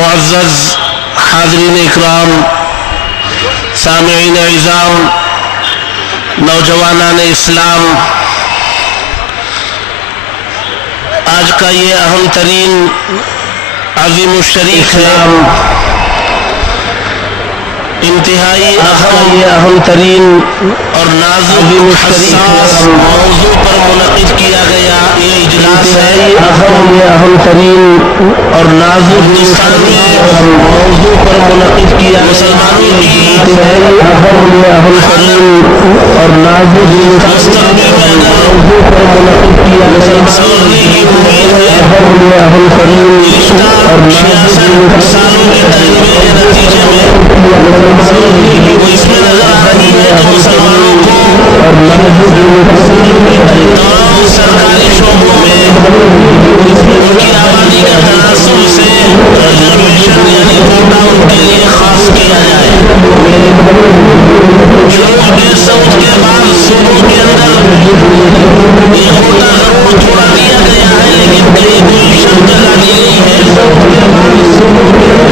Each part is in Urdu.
معزز حاضرین اکرام، سامعین اعزام، نوجوانان اسلام، آج کا یہ اہم ترین عظیم الشریف ہے، انتہائی اہم ترین اور نازک حساس موضوع پر منعقد کیا گیا یہ اجلاس ہے۔ اہم ترین اور نازک موضوع پر منعقد کیا مسلمانوں کی اہم ترین اور نازک مستقبل میں موضوع پر منعقد کیا سنورنے کی امید ہے۔ گزشتہ 66 سالوں کے تجربے کے نتیجے میں وہ اس میں نظر آ رہی ہے کہ مسلمانوں کو تمام سرکاری شعبوں میں ان کی آبادی کا تناسب سے ریزرویشن یعنی کوٹا ان کے لیے خاص کیا جائے۔ جنوب کے ساؤتھ کے بعد صوبوں کے اندر یہ کوٹا ضرور تھوڑا دیا گیا ہے، لیکن کہیں کوئی شرط لگائی نہیں ہے۔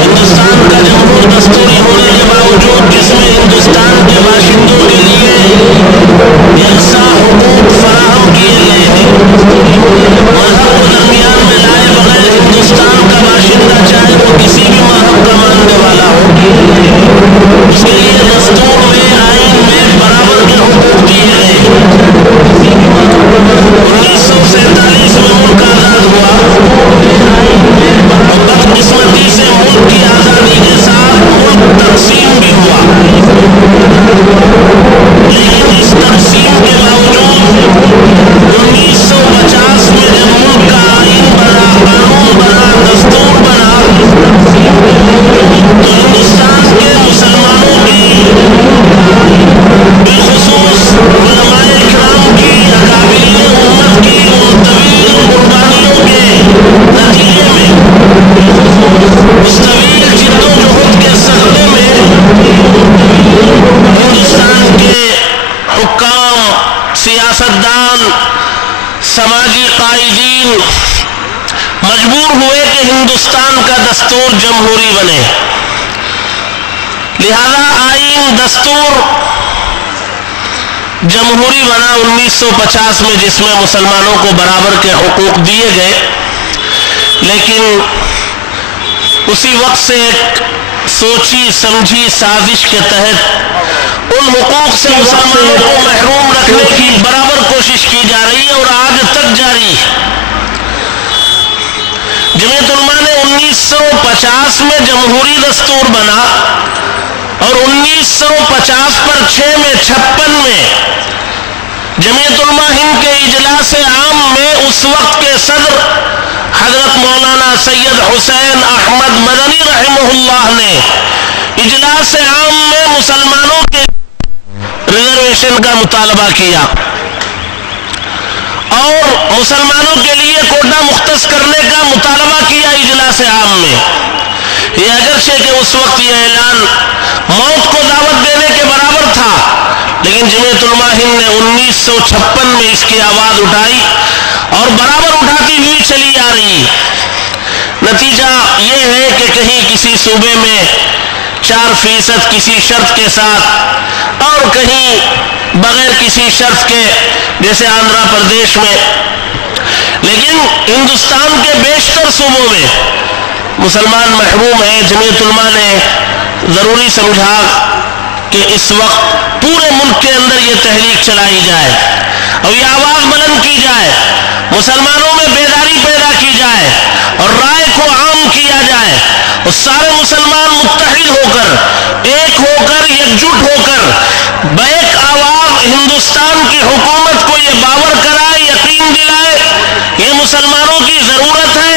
ہندوستان کا جمہور دستوری ہونے کے باوجود جس میں ہندوستان کے باشندوں کے لیے یکساں حقوق فراہم کیے گئے ہیں، مذہب کو درمیان میں لائے بغیر ہندوستان کا باشندہ چاہے وہ کسی بھی مذہب کا ماننے والا ہو، اس کے لیے دستور میں آئین میں برابر کے حقوق دیے گئے۔ 1947 میں ملک آزاد ہوا اور بدقسمتی سے ملک کی آزادی کے ساتھ ملک تقسیم بھی ہوا، لیکن اس تقسیم کے باوجود 1950 میں جب ملک کا آئین بنا، قانون بنا، دستور بنا، تو ہندوستان کے مسلمانوں کی بالخصوص علماء کرام کی، اکابرین امت کی ان طویل قربانیوں کے نتیجے میں، اس طویل جد و جہد کے صدمے میں ہندوستان کے حکام، سیاستدان، سماجی قائدین مجبور ہوئے کہ ہندوستان کا دستور جمہوری بنے، لہذا آئین دستور جمہوری بنا 1950 میں، جس میں مسلمانوں کو برابر کے حقوق دیے گئے، لیکن اسی وقت سے ایک سوچی سمجھی سازش کے تحت ان حقوق سے مسلمانوں کو محروم رکھنے کی برابر کوشش کی جا رہی ہے اور آج تک جاری ہے۔ جمعیت علماء نے 1950 میں جمہوری دستور بنا اور 1950 پر 6 میں 56 میں جمعیت علماء ہند کے اجلاس عام میں اس وقت کے صدر حضرت مولانا سید حسین احمد مدنی رحمہ اللہ نے اجلاس عام میں مسلمانوں کے ریزرویشن کا مطالبہ کیا اور مسلمانوں کے لیے کوٹا مختص کرنے کا مطالبہ کیا اجلاس عام میں۔ یہ اگرچہ کہ اس وقت یہ اعلان موت کو دعوت دینے کے برابر تھا، لیکن جمعیت علماء ہند نے 1956 میں اس کی آواز اٹھائی اور برابر اٹھاتی ہوئی چلی آ رہی۔ نتیجہ یہ ہے کہ کہیں کسی صوبے میں 4% کسی شرط کے ساتھ اور کہیں بغیر کسی شرط کے، جیسے آندھرا پردیش میں، لیکن ہندوستان کے بیشتر صوبوں میں مسلمان محروم ہیں۔ جمعیت علماء نے ضروری سمجھا کہ اس وقت پورے ملک کے اندر یہ تحریک چلائی جائے اور یہ آواز بلند کی جائے، مسلمانوں میں بیداری پیدا کی جائے اور رائے کو عام کیا جائے اور سارے مسلمان متحد ہو کر، ایک ہو کر، یکجٹ ہو کر بیک آواز ہندوستان کی حکومت کو یہ باور کرائے، یقین دلائے یہ مسلمانوں کی ضرورت ہے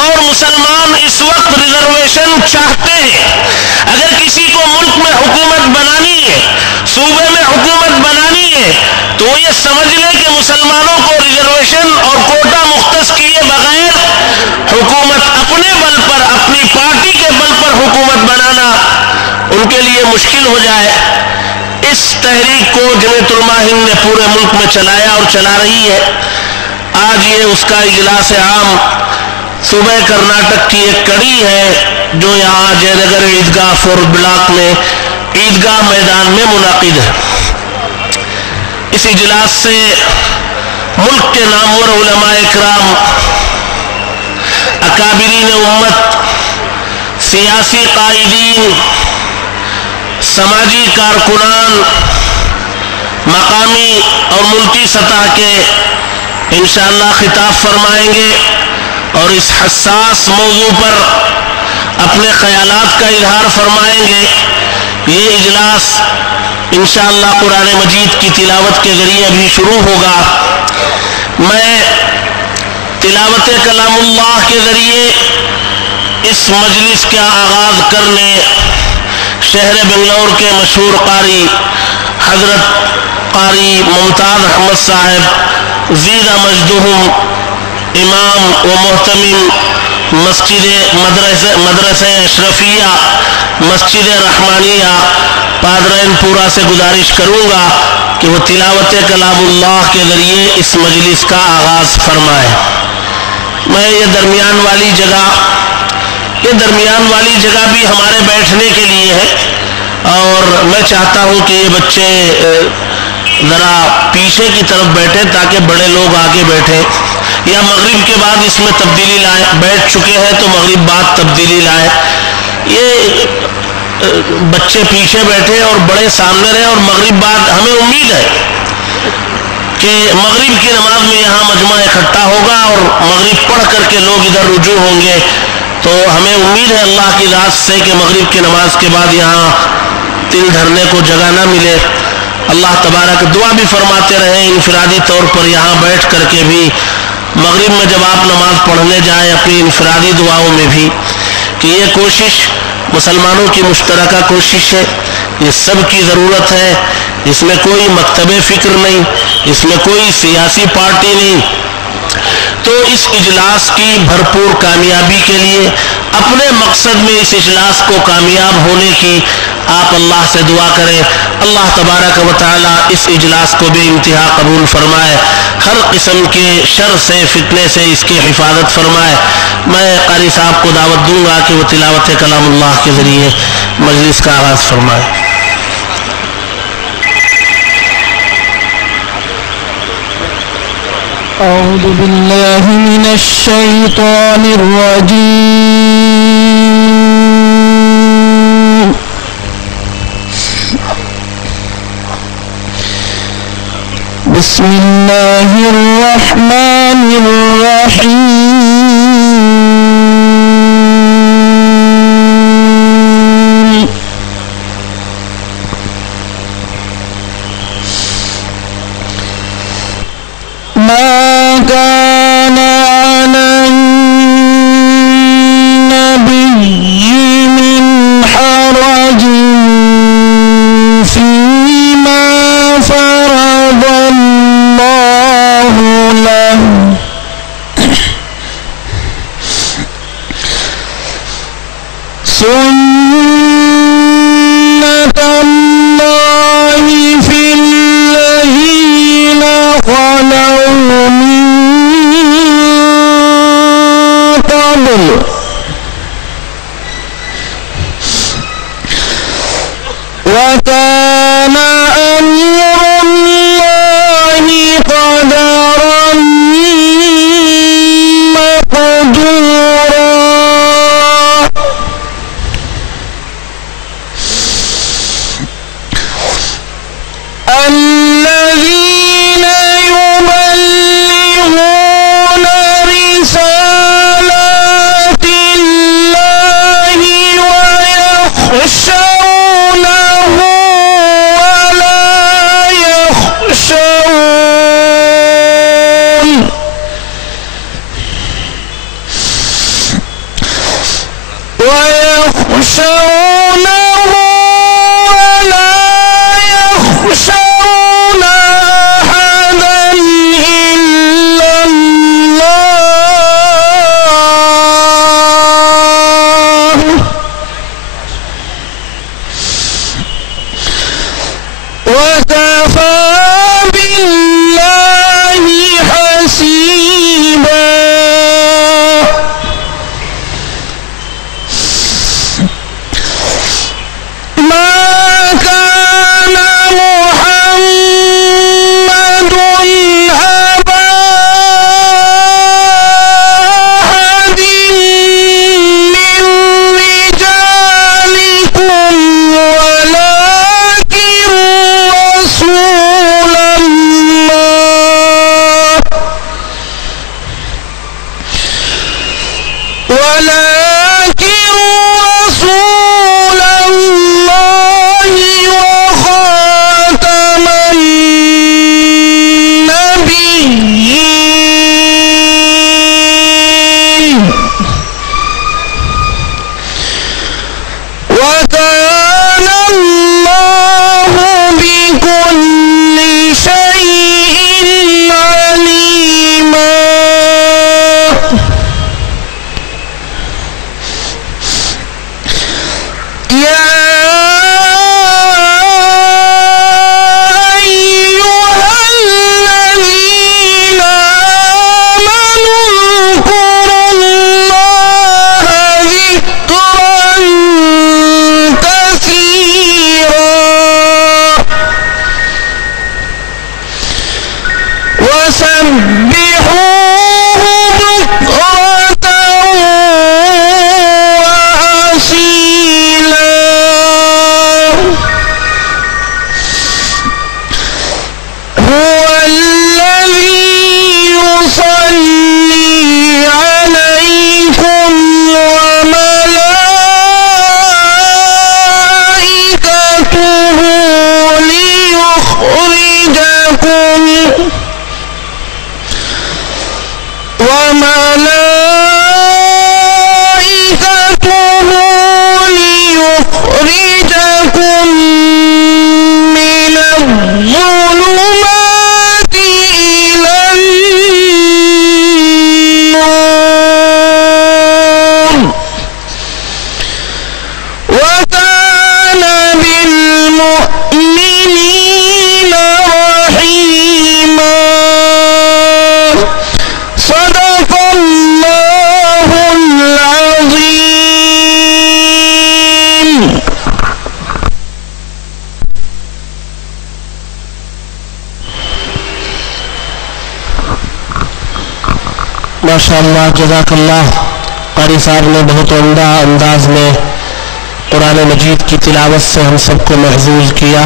اور مسلمان اس وقت ریزرویشن چاہتے ہیں۔ اگر کسی کو ملک میں حکومت بنانی ہے، صوبے میں حکومت بنانی ہے، تو وہ یہ سمجھ لے کہ مسلمانوں کو ریزرویشن اور کوٹا مختص کیے بغیر حکومت اپنے بل پر، اپنی پارٹی کے بل پر حکومت بنانا ان کے لیے مشکل ہو جائے۔ اس تحریک کو جمعیت علماء ہند نے پورے ملک میں چلایا اور چلا رہی ہے۔ آج یہ اس کا اجلاس عام صوبہ کرناٹک کی ایک کڑی ہے جو یہاں جے نگر عیدگاہ فور بلاک میں عیدگاہ میدان میں منعقد ہے۔ اس اجلاس سے ملک کے نامور علماء اکرام، اکابرین امت، سیاسی قائدین، سماجی کارکنان، مقامی اور ملکی سطح کے انشاءاللہ خطاب فرمائیں گے اور اس حساس موضوع پر اپنے خیالات کا اظہار فرمائیں گے۔ یہ اجلاس انشاءاللہ قرآن مجید کی تلاوت کے ذریعے بھی شروع ہوگا۔ میں تلاوت کلام اللہ کے ذریعے اس مجلس کا آغاز کرنے شہر بنگلور کے مشہور قاری حضرت قاری ممتاز احمد صاحب زیدہ مجدہم، امام و محتمم مسجد مدرسہ اشرفیہ مسجد رحمانیہ پادرین پورا سے گزارش کروں گا کہ وہ تلاوت کلام اللہ کے ذریعے اس مجلس کا آغاز فرمائے۔ میں یہ درمیان والی جگہ بھی ہمارے بیٹھنے کے لیے ہے اور میں چاہتا ہوں کہ یہ بچے ذرا پیچھے کی طرف بیٹھے تاکہ بڑے لوگ آگے بیٹھیں، یا مغرب کے بعد اس میں تبدیلی لائیں، بیٹھ چکے ہیں تو مغرب بعد تبدیلی لائیں۔ یہ بچے پیچھے بیٹھے اور بڑے سامنے رہے، اور مغرب بعد ہمیں امید ہے کہ مغرب کی نماز میں یہاں مجمع اکٹھا ہوگا اور مغرب پڑھ کر کے لوگ ادھر رجوع ہوں گے، تو ہمیں امید ہے اللہ کی ذات سے کہ مغرب کی نماز کے بعد یہاں تل دھرنے کو جگہ نہ ملے۔ اللہ تبارک دعا بھی فرماتے رہیں انفرادی طور پر یہاں بیٹھ کر کے بھی، مغرب میں جب آپ نماز پڑھنے جائیں اپنی انفرادی دعاؤں میں بھی، کہ یہ کوشش مسلمانوں کی مشترکہ کوشش ہے، یہ سب کی ضرورت ہے، اس میں کوئی مکتب فکر نہیں، اس میں کوئی سیاسی پارٹی نہیں۔ تو اس اجلاس کی بھرپور کامیابی کے لیے اپنے مقصد میں اس اجلاس کو کامیاب ہونے کی آپ اللہ سے دعا کریں۔ اللہ تبارک و تعالی اس اجلاس کو بے انتہا قبول فرمائے، ہر قسم کے شر سے فتنے سے اس کی حفاظت فرمائے۔ میں قاری صاحب کو دعوت دوں گا کہ وہ تلاوت کلام اللہ کے ذریعے مجلس کا آغاز فرمائے۔ اعوذ باللہ من الشیطان الرجیم، بسم اللہ الرحمن الرحیم۔ ولكن رسول الله وخاتم النبيين وكان الله بكل شيء عليما. يا أيها الذين آمنوا اذكروا الله ذكرا كثيرا وسبحوه بكرة وأصيلا. هو الذي يصلي عليكم وملائكته ليخرجكم من الظلمات إلى النور وكان بالمؤمنين رحيما. صدق الله العظيم. ماشاءاللہ، جزاک اللہ. قاری صاحب نے بہت عمدہ انداز میں قرآن مجید کی تلاوت سے ہم سب کو محظوظ کیا.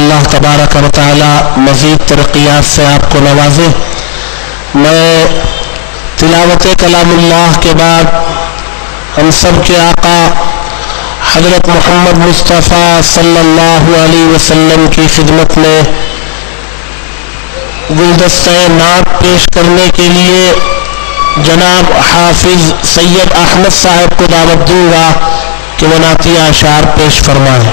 اللہ تبارک و تعالی مزید ترقیات سے آپ کو نوازے. میں تلاوت کلام اللہ کے بعد ہم سب کے آقا حضرت محمد مصطفیٰ صلی اللہ علیہ وسلم کی خدمت میں گلدستہ نعت پیش کرنے کے لیے جناب حافظ سید احمد صاحب کو دعوت دوں گا کہ وہ نعتیہ اشعار پیش فرمائیں.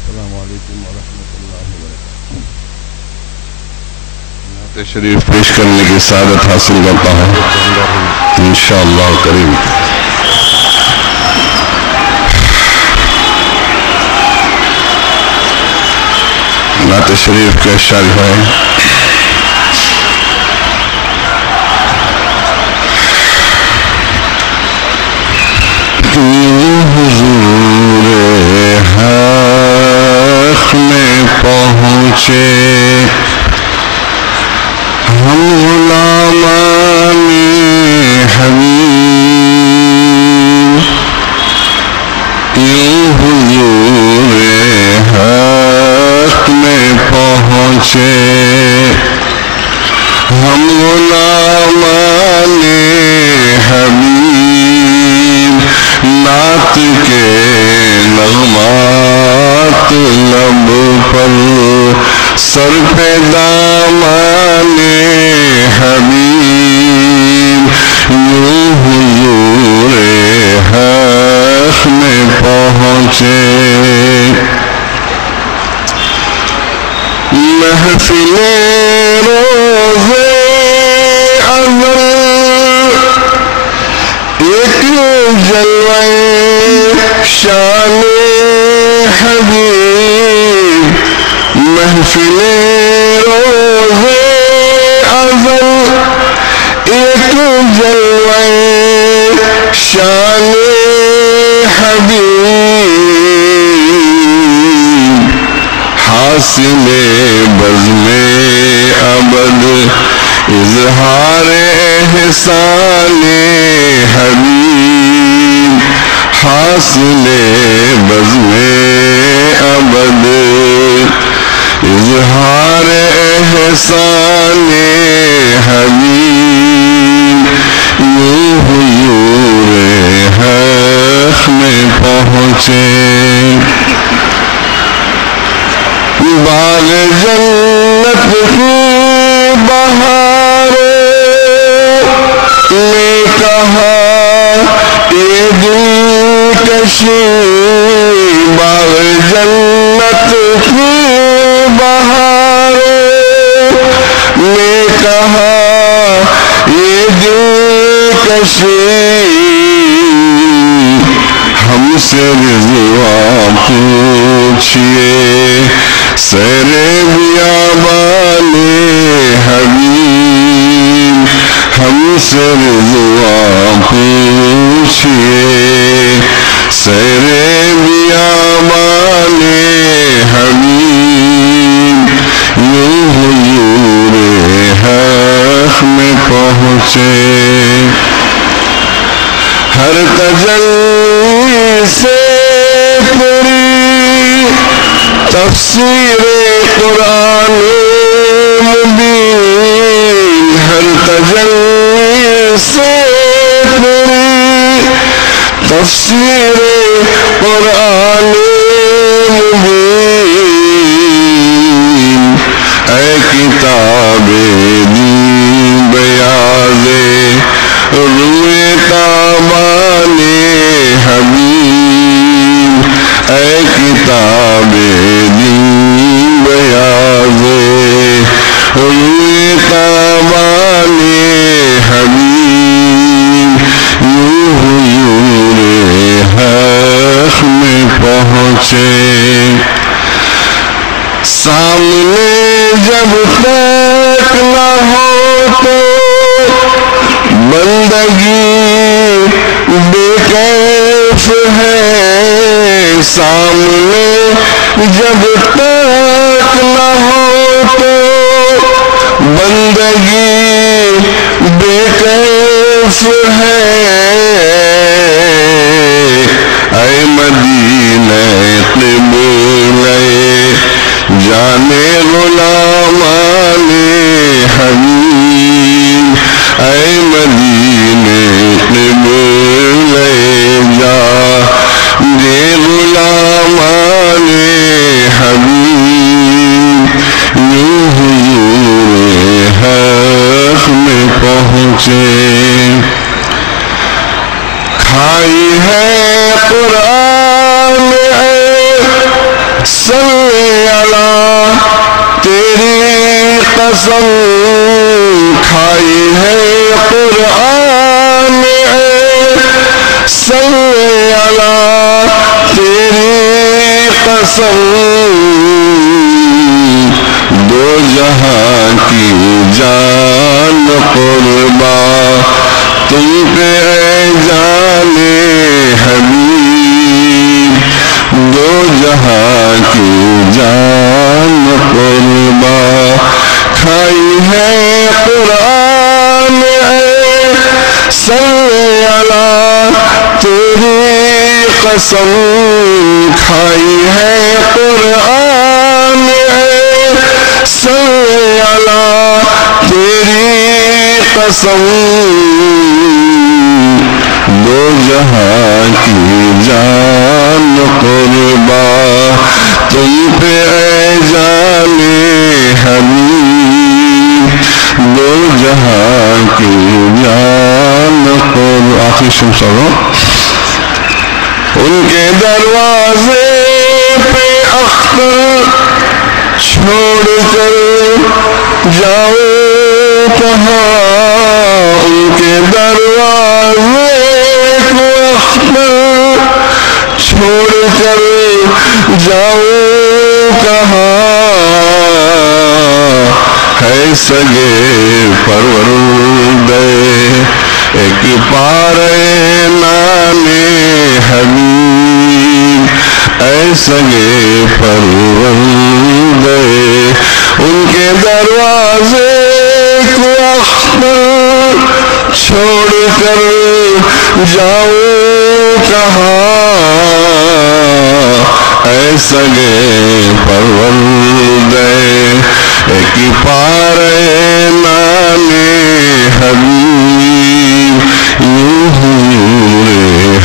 السلام علیکم ورحمۃ اللہ وبرکاتہ. نعت شریف پیش کرنے کی سعادت حاصل کرتا ہوں انشاءاللہ کریم. نعت شریف کے اشعار ہیں: حضور حق میں پہنچے ہم غلامان حبیب. یوں حضور حق میں پہنچے ہم غلامان حبیب. نعت کے نغمات لب پر سر پہ دامان حبیب. یوں حضور حق میں پہنچے محفل روزے ازل ایک جلوہ شان حبیب. محفل روزے ازل ایک جلوہ شان حبیب. حاصل بزم ابد اظہار احسان حبیب. حاصل بزم ابد اظہار احسان حبیب یوں حضور حق میں پہنچے باغ جنت کی بہاروں نے کہا یہ دلکشی باغ جنت کی بہاروں نے کہا یہ دلکشی ہم سے رضوان پوچھئے سیر بیابان حبیب ہم سے رضوان پوچھئے سیر بیابان حبیب یوں حضور حق میں پہنچے ہر تجلی سے پوری تفسیر قرآن مبین ہر تجلی سے پوری تفسیر قرآن مبین اے کتاب دین بیاض روئے تابان حبیب اے کتاب دین بیاض روئے تابان حبیب یوں حضور حق میں پہنچے سامنے جب تک نہ ہو تو بندگی بے کیف ہے سامنے جب تک نہ ہو تو بندگی بے کیف ہے اے مدینہ قبلہ جانے غلامان حبیب اے مدینہ قبلہ جانے غلامان حبیب یوں حضور حق میں پہنچے کھائی ہے قرآن صلی اللہ تیری قسم کھائی ہے قرآن صلی اللہ تیری قسم دو جہاں کی جان قربا تم پہ جان حبیب دو جہاں کی جان قربا کھائی ہے قرآن صلی اللہ تیری قسم کھائی ہے قرآن صلی اللہ تیری قسم دو جہاں کی جان قربا تم پہ اے جان حبیب دو جہاں کی جان قربا آخری شمس ان کے دروازے پہ اختر چھوڑ کر جاؤ کہاں ان کے دروازے کو اختر چھوڑ کر جاؤ کہاں ہے سگے پروردے ایک پارے نانے حبیب اے سگے پروردے ان کے دروازے کو اختر چھوڑ کر جاؤ کہا اے سگے پروردے ایک پارے نانے حبیب یوں حضور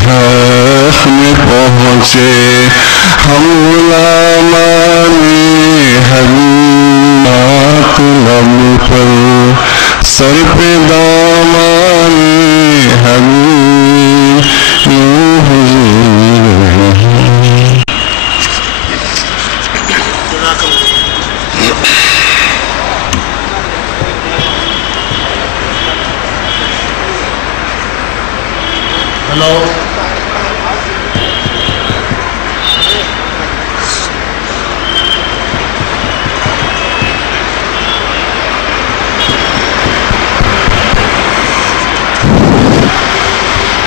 حق میں پہنچے ہم غلامان حبیب آت لب پر سر پہ دامان حبیب یوں حضور ہلو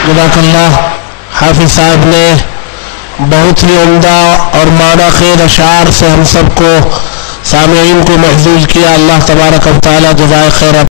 جزاک اللہ حافظ صاحب نے بہت ہی عمدہ اور معنی خیز اشعار سے ہم سب کو سامعین کو محظوظ کیا. اللہ تبارک و تعالی جزائے خیر